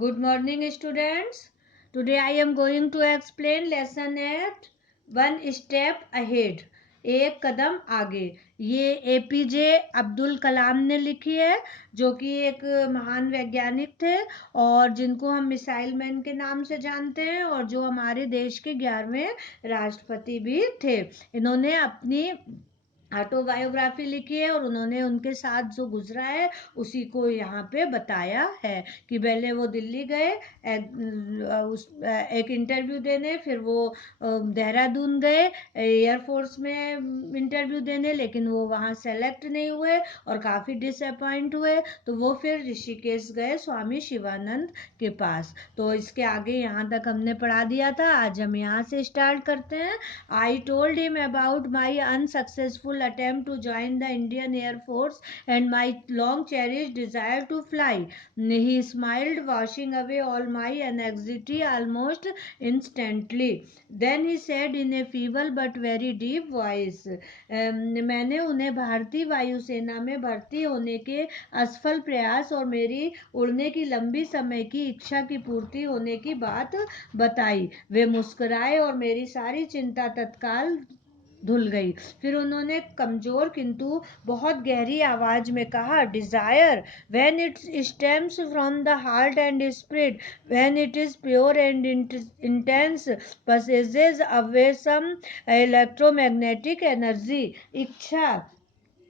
Good morning, students. Today I am going to explain lesson 8 One Step Ahead. एक कदम आगे. ये APJ Abdul Kalam ने लिखी है, जो कि एक महान वैज्ञानिक थे और जिनको हम मिसाइल मैन के नाम से जानते हैं और जो हमारे देश के 11वें राष्ट्रपति भी थे. इन्होंने अपनी ऑटोबायोग्राफी लिखी है और उन्होंने उनके साथ जो गुजरा है उसी को यहाँ पे बताया है कि पहले वो दिल्ली गए एक इंटरव्यू देने, फिर वो देहरादून गए एयरफोर्स में इंटरव्यू देने, लेकिन वो वहाँ सेलेक्ट नहीं हुए और काफ़ी डिसअपॉइंट हुए, तो वो फिर ऋषिकेश गए स्वामी शिवानंद के पास. तो इसके आगे यहाँ तक हमने पढ़ा दिया था. आज हम यहाँ से स्टार्ट करते हैं. I told him about my unsuccessful attempt to join the Indian Air Force and my long cherished desire to fly. He smiled, washing away all my anxiety almost instantly. Then he said in a feeble but very deep voice, मैंने उन्हें भारतीय वायुसेना में भर्ती होने के असफल प्रयास और मेरी उड़ने की लंबी समय की इच्छा की पूर्ति होने की बात बताई. वे मुस्कुराए और मेरी सारी चिंता तत्काल धुल गई. फिर उन्होंने कमजोर किंतु बहुत गहरी आवाज में कहा, desire when it stems from the heart and spirit, when it is pure and intense, possesses away some electromagnetic energy. इच्छा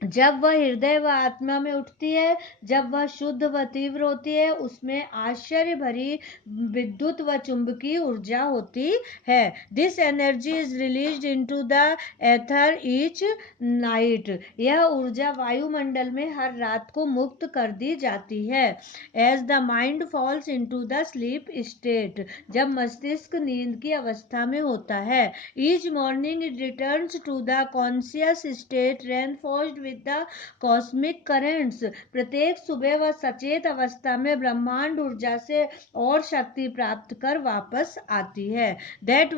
जब वह हृदय व आत्मा में उठती है, जब वह शुद्ध व तीव्र होती है, उसमें आश्चर्य भरी विद्युत व चुंबकीय ऊर्जा होती है. This energy is released into the ether each night. यह ऊर्जा वायुमंडल में हर रात को मुक्त कर दी जाती है. As the mind falls into the sleep state, जब मस्तिष्क नींद की अवस्था में होता है. Each morning it returns to the conscious state reinforced with the cosmic currents. प्रत्येक सुबह वह सचेत अवस्था में ब्रह्मांड ऊर्जा से और शक्ति प्राप्त कर वापस आती है. That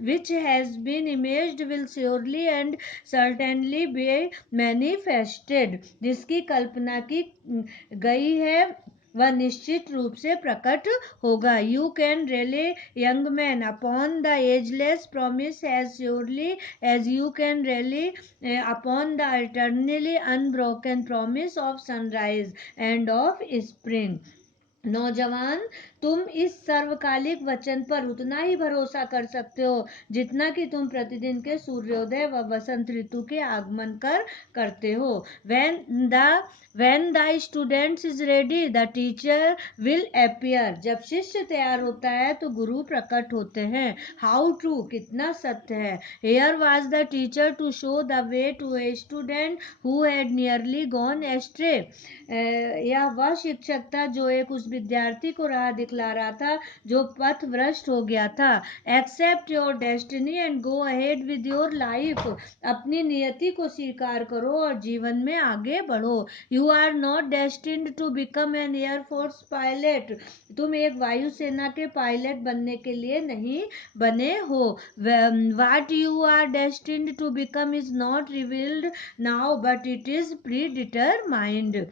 which has been imaged will surely and certainly be manifested. जिसकी कल्पना की गई है वह निश्चित रूप से प्रकट होगा. You can rely young man upon the ageless promise as surely as you can rely upon the eternally unbroken promise of sunrise and of spring. नौजवान, तुम इस सर्वकालिक वचन पर उतना ही भरोसा कर सकते हो जितना कि तुम प्रतिदिन के सूर्योदय व वसंत ऋतु के आगमन करते हो. when the student is ready the teacher will appear. जब शिष्य तैयार होता है तो गुरु प्रकट होते हैं. how true, कितना सत्य है. here was the teacher to show the way to a student who had nearly gone astray. यह वह शिक्षक था जो एक उस विद्यार्थी को राह दिखला रहा था जो पथ भ्रष्ट हो गया था. Accept your destiny and go ahead with your life. अपनी नियति को स्वीकार करो और जीवन में आगे बढ़ो. You are not destined to become an air force pilot. तुम एक वायुसेना के पायलट बनने के लिए नहीं बने हो. What you are destined to become is not revealed now but it is predetermined.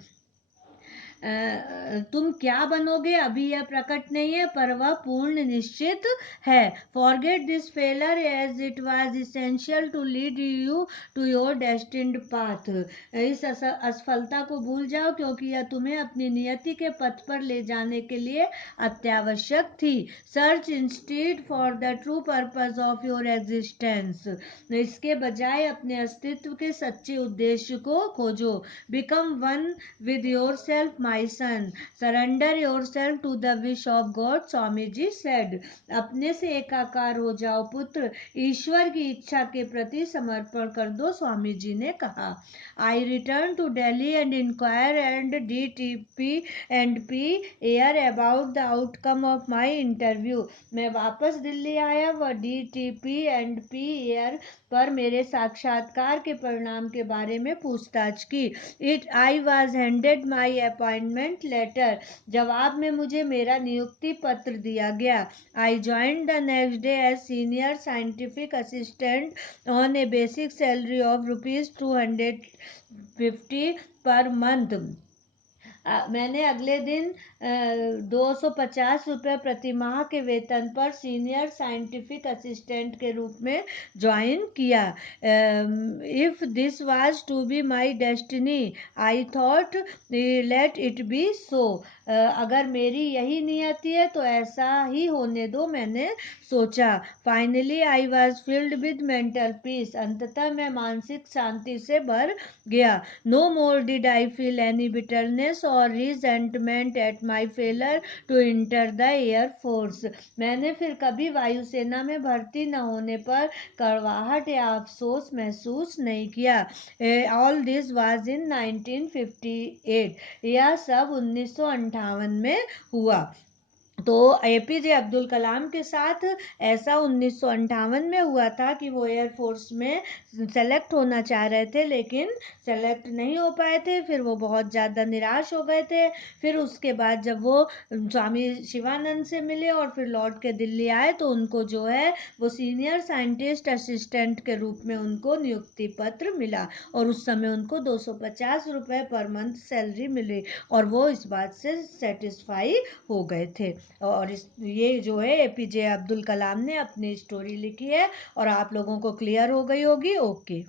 तुम क्या बनोगे अभी यह प्रकट नहीं है, पर वह पूर्ण निश्चित है. Forget this failure as it was essential to lead you to your destined path. इस असफलता को भूल जाओ क्योंकि यह तुम्हें अपनी नियति के पथ पर ले जाने के लिए अत्यावश्यक थी. Search instead for the true purpose of your existence. इसके बजाय अपने अस्तित्व के सच्चे उद्देश्य को खोजो. Become one with yourself, my son. Surrender yourself to the wish of God, Swami ji said. अपने से एकाकार हो जाओ पुत्र, ईश्वर की इच्छा के प्रति समर्पण कर दो, स्वामी जी ने कहा. I return to Delhi and inquire and DTP and P air about the outcome of my interview. मैं वापस दिल्ली आया व DTP and P air पर मेरे साक्षात्कार के परिणाम के बारे में पूछताछ की. I was handed my appointment letter. जवाब में मुझे मेरा नियुक्ति पत्र दिया गया. I joined the next day as senior scientific assistant on a basic salary of ₹250 per month. मैंने अगले दिन 250 रुपये प्रति माह के वेतन पर सीनियर साइंटिफिक असिस्टेंट के रूप में ज्वाइन किया। If this was to be my destiny I thought let it be so. अगर मेरी यही नियति है तो ऐसा ही होने दो, मैंने सोचा। Finally I was filled with mental peace. अंततः मैं मानसिक शांति से भर गया। No more did I feel any bitterness और resentment at my failure to enter the air force. मैंने फिर कभी वायुसेना में भर्ती न होने पर कड़वाहट या अफसोस महसूस नहीं किया। All this was in 1958। यह सब 1958 में हुआ। तो एपीजे अब्दुल कलाम के साथ ऐसा 1958 में हुआ था कि वो एयरफोर्स में सेलेक्ट होना चाह रहे थे, लेकिन सेलेक्ट नहीं हो पाए थे। फिर वो बहुत ज़्यादा निराश हो गए थे। फिर उसके बाद जब वो स्वामी शिवानंद से मिले और फिर लौट के दिल्ली आए, तो उनको जो है वो सीनियर साइंटिस्ट असिस्टेंट के रूप में उनको नियुक्ति पत्र मिला, और उस समय उनको 250 रुपये पर मंथ सैलरी मिली, और वो इस बात से सेटिस्फाई हो गए थे। और ये जो है एपीजे अब्दुल कलाम ने अपनी स्टोरी लिखी है, और आप लोगों को क्लियर हो गई होगी। ओके।